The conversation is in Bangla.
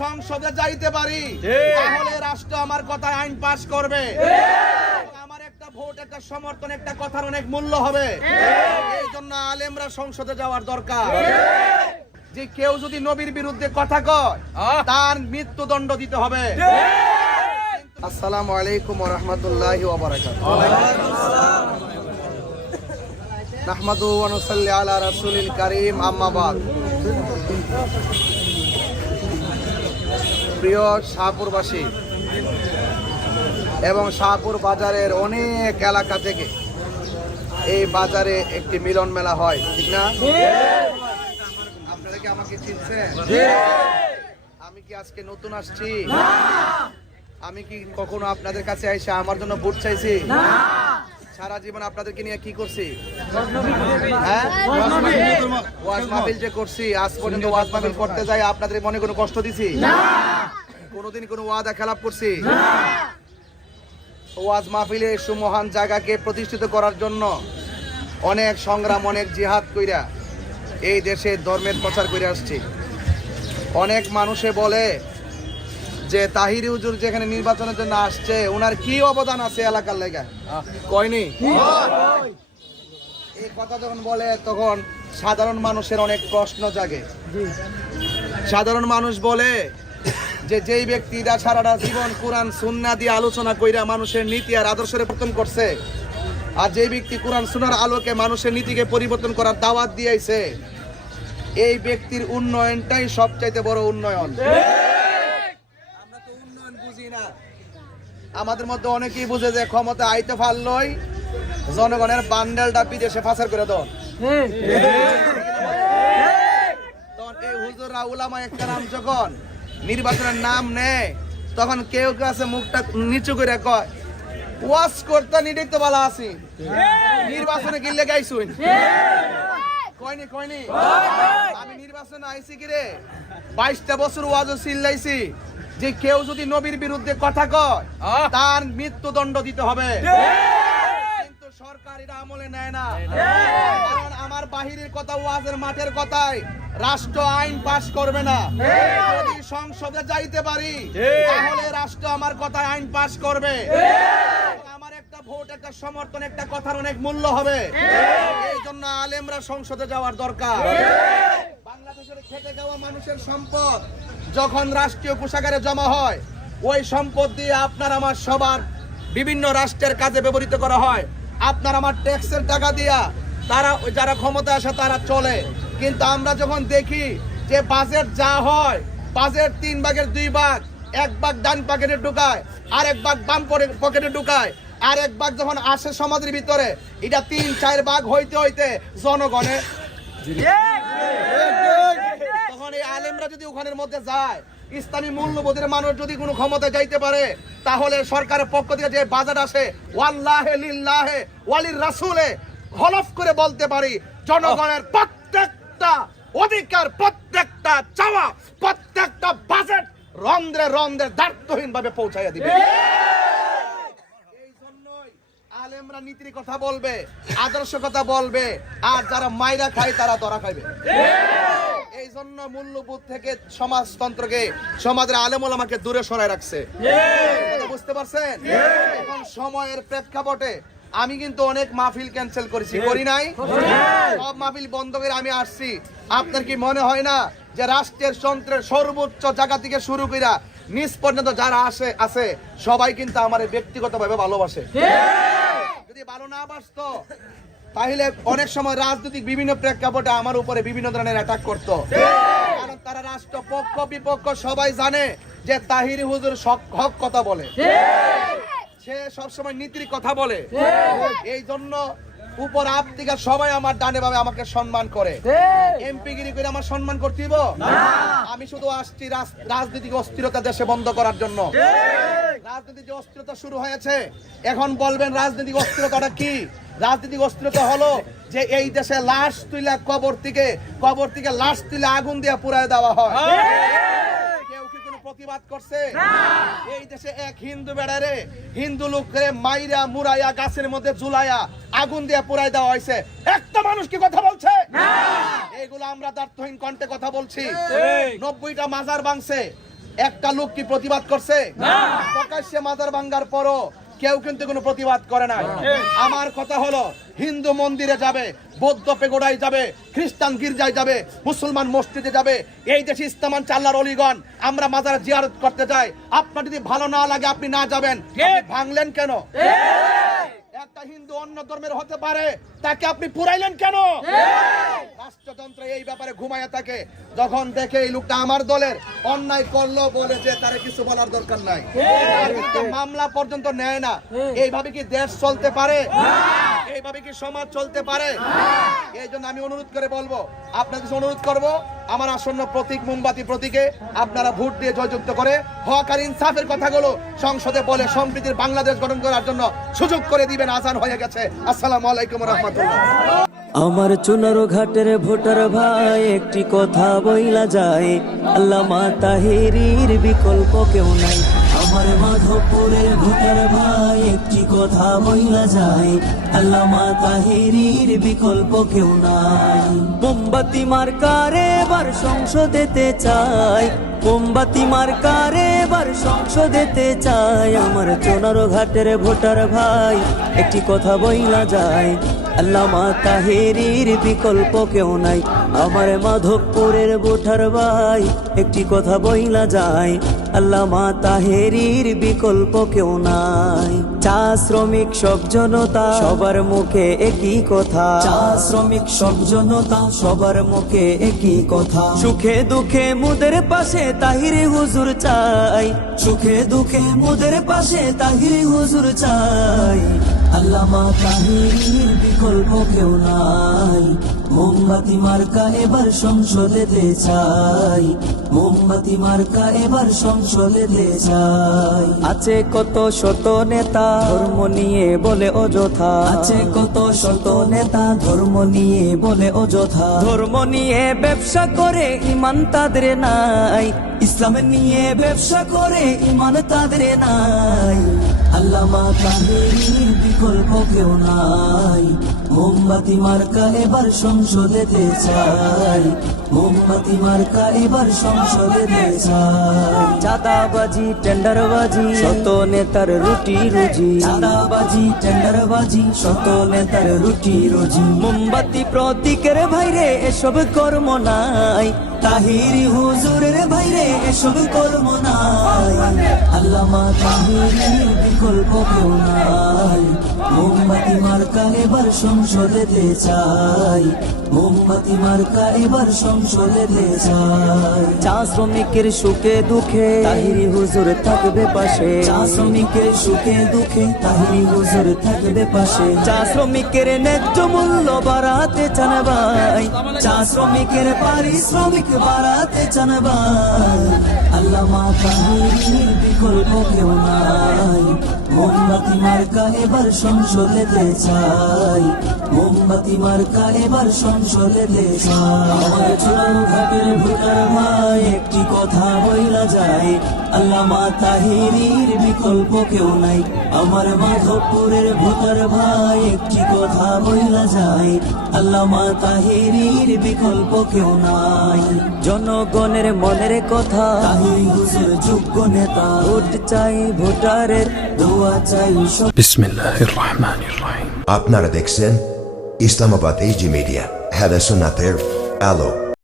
সংসদে যাইতে পারি তাহলে রাষ্ট্র আমার কথায় আইন পাশ করবে। আমার একটা ভোট একটা সমর্থন একটা কথার অনেক মূল্য হবে। এই জন্য আলেমরা সংসদে যাওয়ার দরকার। যে কেউ যদি নবীর বিরুদ্ধে কথা কয় তার মৃত্যুদণ্ড দিতে হবে। আসসালামু আলাইকুম রাহমাতুল্লাহি নাহমাদু ওয়া নুসাল্লি আলা রাসূলিল কারীম আম্মা বাদ। প্রিয় শাহপুরবাসী এবং শাহপুর বাজারের অনেক এলাকা থেকে এই বাজারে একটি মিলন মেলা হয়, ঠিক না? আমি কি আজকে নতুন আসছি? আমি কি কখনো আপনাদের কাছে এসে আমার জন্য ভোট চাইছি? সারা জীবন আপনাদেরকে নিয়ে কি করছি? হ্যাঁ? ওয়াজ মাহফিল যে করছি, আজ পর্যন্ত ওয়াজ মাহফিল করতে যাই আপনাদের মনে কোনো কষ্ট দিছি? কোনোদিন কোনো ওয়াদা খেলাপ করছি। ওয়াজ মাহফিলে সুমহান জায়গাকে প্রতিষ্ঠিত করার জন্য অনেক সংগ্রাম অনেক জিহাদ কইরা এই দেশে ধর্মের প্রচার করে আসছি। অনেক মানুষে বলে যে তাহিরি হুজুর যেখানে নির্বাচনের জন্য আসছে ওনার কি অবদান আছে এলাকার লেগা? কয়নি? এই কথা যখন বলে তখন সাধারণ মানুষের অনেক প্রশ্ন জাগে। সাধারণ মানুষ বলে যে যেই ব্যক্তিরা সারাটা জীবন কোরআন সুন্না দিয়ে আলোচনা কইরা মানুষের নীতি আর আদর্শের পতন করছে আর যেই ব্যক্তি কোরআন সুনার আলোকে মানুষের নীতিকে পরিবর্তন করার দাওয়াত দিয়েছে এই ব্যক্তির উন্নয়নটাই সবচাইতে বড় উন্নয়ন। আমরা তো উন্নয়ন বুঝি না। আমাদের মধ্যে অনেকেই বুঝে যে ক্ষমতা আইতে পারলই জনগণের বান্ডেলটা বিদেশে ফাঁসার করে তখন এই হুজুররা উলামা একরাম যখন নির্বাচনের নাম নেয় তখন কেউ কেউ আছে মুখটা নিচু করে কয় ওয়াশ করতে নিডে তো ভালো আছি। নির্বাচনে গিলে গাইছুন কয়নি কয়নি? আমি নির্বাচনে আইছি কি রে? বাইশটা বছর ওয়াজও যে কেউ যদি নবীর বিরুদ্ধে কথা কয় তার মৃত্যুদণ্ড দিতে হবে। সরকার এটা আমলে নেয় না। কারণ আমার বাহিরের কথা ওয়াজের মাঠের কথায় রাষ্ট্র আইন পাশ করবে না। যদি সংসদে যাইতে পারি তাহলে রাষ্ট্র আমার কথায় আইন পাশ করবে। আমার একটা ভোট একটা সমর্থন একটা কথার অনেক মূল্য হবে। এই জন্য আলেমরা সংসদে যাওয়ার দরকার। বাংলাদেশের খেটে যাওয়া মানুষের সম্পদ যখন রাষ্ট্রীয় কোষাগারে জমা হয় ওই সম্পদ দিয়ে আপনার আমার সবার বিভিন্ন রাষ্ট্রের কাজে ব্যবহৃত করা হয়। আপনার আমার ট্যাক্সের টাকা দিয়া তারা যারা ক্ষমতা আসে তারা চলে। কিন্তু আমরা যখন দেখি যে বাজেট যা হয় বাজেট তিন ভাগের দুই ভাগ এক ভাগ ডান পকেটে ঢুকায় আর এক ভাগ বাম পকেটে ঢুকায় আর এক ভাগ যখন আসে সমাজের ভিতরে এটা তিন চার ভাগ হইতে হইতে জনগণের তখন এই আলেমরা যদি ওখানের মধ্যে যায় ইসলামী মূল্যবোধের মানুষ যদি কোনো ক্ষমতা যাইতে পারে তাহলে সরকারের পক্ষ থেকে যে বাজার আসে ওয়াল্লাহে লিল্লাহে ওয়ালির রাসূলে হলফ করে বলতে পারি জনগণের প্রত্যেকটা অধিকার প্রত্যেকটা চাওয়া প্রত্যেকটা বাজেট রন্ধ্রে রন্ধ্রে দায়িত্বহীন ভাবে পৌঁছাইয়া দিবে। এই জন্যই আলেমরা নীতির কথা বলবে আদর্শ কথা বলবে আর যারা মাইরা খায় তারা ধরা খাইবে। এই জন্য মূল্যবোধ থেকে সমাজতন্ত্রকে সমাজের আলেমুল আমাকে দূরে সরাই রাখছে। বুঝতে পারছেন? এখন সময়ের প্রেক্ষাপটে আমি কিন্তু অনেক মাহফিল ক্যান্সেল করেছি করি নাই? সব মাহফিল বন্ধ করে আমি আসছি। আপনার কি মনে হয় না যে রাষ্ট্রের যন্ত্রের সর্বোচ্চ জায়গা থেকে শুরু কইরা নিচ পর্যন্ত যারা আসে আছে সবাই কিন্তু আমার ব্যক্তিগতভাবে ভালোবাসে? যদি ভালো না বাসতো তাহলে অনেক সময় রাজনৈতিক বিভিন্ন প্রেক্ষাপটে আমার উপরে বিভিন্ন ধরনের অ্যাটাক করতো। কারণ তারা রাষ্ট্র পক্ষ বিপক্ষ সবাই জানে যে তাহিরি হুজুর হক কথা বলে। সে সবসময় নীতির কথা বলে। এই জন্য উপর আপ থেকে সবাই আমার ডানে ভাবে আমাকে সম্মান করে। এমপি গিরি করে আমার সম্মান করতেইব? আমি শুধু আসছি রাজ- রাজনৈতিক অস্থিরতা দেশে বন্ধ করার জন্য। রাজনৈতিক যে অস্থিরতা শুরু হয়েছে এখন বলবেন রাজনৈতিক অস্থিরতাটা কি? রাজনৈতিক অস্থিরতা হলো যে এই দেশে লাশ তুলে কবর থেকে কবর থেকে লাশ তুলে আগুন দিয়ে পুরায় দেওয়া হয়। কেউ কি কোনো প্রতিবাদ করছে? এই দেশে এক হিন্দু বেড়ারে হিন্দু লোকরে মাইরা মুরাইয়া গাছের মধ্যে ঝুলাইয়া আগুন দিয়ে পুরাই দেওয়া হয়েছে। একটা মানুষ কি কথা বলছে? এগুলো আমরা দার্থহীন কণ্ঠে কথা বলছি। নব্বইটা মাজার ভাঙছে। একটা লোক কি প্রতিবাদ করছে? প্রকাশ্যে মাজার ভাঙ্গার পরও কেউ কিন্তু কোনো প্রতিবাদ করে নাই। আমার কথা হলো হিন্দু মন্দিরে যাবে বৌদ্ধ পেগোড়ায় যাবে খ্রিস্টান গির্জায় যাবে মুসলমান মসজিদে যাবে এই দেশে ইস্তামান চাল্লার অলিগণ আমরা মাজার জিয়ারত করতে যাই আপনার যদি ভালো না লাগে আপনি না যাবেন। ভাঙলেন কেন? একটা হিন্দু অন্য ধর্মের হতে পারে তাকে আপনি পুরাইলেন কেন? রাষ্ট্রতন্ত্র এই ব্যাপারে ঘুমায় থাকে যখন দেখে এই লোকটা আমার দলের অন্যায় করল বলে যে তার কিছু বলার দরকার নাই। মামলা পর্যন্ত নেয় না। এইভাবে কি দেশ চলতে পারে? এইভাবে কি সমাজ চলতে পারে? এই জন্য আমি অনুরোধ করে বলব, আপনাদের অনুরোধ করব, আমার আসন্ন প্রতীক মোমবাতি প্রতীকে আপনারা ভোট দিয়ে জয়যুক্ত করে হক আর ইনসাফের কথাগুলো সংসদে বলে সম্প্রীতির বাংলাদেশ গঠন করার জন্য সুযোগ করে দিবেন, আজান হয়ে গেছে। আসসালামু আলাইকুম রহমতুল্লাহ। আমার চুনারো ঘাটের ভোটার ভাই, একটি কথা বইলা যায়, আল্লাহ তাহেরির বিকল্প কেউ নাই। আমার মাধবপুরের ভোটার ভাই, একটি কথা বইলা যায়, আল্লামা তাহেরির বিকল্প কেউ নাই। মোমবাতি মার্কারে এবার সংসদেতে চাই মোমবাতি মার্কারে এবার সংসদেতে চাই আমার চোনারো ঘাটের ভোটার ভাই, একটি কথা বইলা যায়। আল্লাহ মা তাহেরির বিকল্প কেউ নাই। আমার মাধবপুরের ভোটার ভাই, একটি কথা বইলা যায়। আল্লাহ মা তাহেরির বিকল্প কেউ নাই। চা শ্রমিক সব জনতা, সবার মুখে একই কথা। চা শ্রমিক সব জনতা, সবার মুখে একই কথা। সুখে দুঃখে মুদের পাশে তাহিরে হুজুর চাই সুখে দুঃখে মোদের পাশে তাহিরে হুজুর চাই। আল্লামা তাহির বিকল্প কেউ নাই। মোমবাতি মার্কা এবার সংসদেতে চাই। মোমবাতি মার্কা এবার সংসদেতে চাই। আছে কত শত নেতা ধর্ম নিয়ে বলে অযথা। আছে কত শত নেতা ধর্ম নিয়ে বলে অযথা। ধর্ম নিয়ে ব্যবসা করে ইমান তাদের নাই। ইসলাম নিয়ে ব্যবসা করে ইমান তাদের নাই। আল্লামা তাদের বিকল্প কেউ নাই। মোমবাতি মার্কা এবার সংসদেতে চাই। মোমবাতি মার্কা এবার সংসদেতে চাই। চাঁদাবাজি টেন্ডারবাজি শত নেতার রুটি রুজি। চাঁদাবাজি টেন্ডারবাজি শত নেতার রুটি রুজি। মোমবাতি প্রতীকের ভাইরে এসব কর্ম নাই। তাহিরি হুজুরের ভাইরে এসব কর্ম নাই। আল্লামা তাহিরির বিকল্প কেউ নাই। মোমবাতি মার্কা এবার সংসদেতে চাই। মোমবাতি মার্কা এবার সংসদেতে চাই। চা শ্রমিকের সুখে দুঃখে তাহিরি হুজুর থাকবে পাশে। চা শ্রমিকের সুখে দুঃখে তাহিরি হুজুর থাকবে পাশে। চা শ্রমিকের ন্যায্য মূল্য বাড়াতে চান ভাই। চা শ্রমিকের পারিশ্রমিক বাড়াতে চান ভাই। আল্লামা তাহিরির বিকল্প কেউ নাই। মোমবাতি মার্কা এবার সংসদেতে চাই। মোমবাতি মার্কা এবার সংসদেতে চাই। আমার চূড়ানো ঘাটের ভোটার ভাই একটি কথা বইলা যায়। আল্লামা তাহিরির বিকল্প কেউ নাই। আমার মাধবপুরের ভোটার ভাই একটি কথা বইলা যায়। আল্লামা তাহিরির বিকল্প কেউ নাই। জনগণের মনের কথা। তাহিরি হুজুর যোগ্য নেতা। ভোট চাই ভোটারের আপনারা দেখছেন ইসলামাবাদ এইচডি মিডিয়া হ্যালো সুনাতের আলো।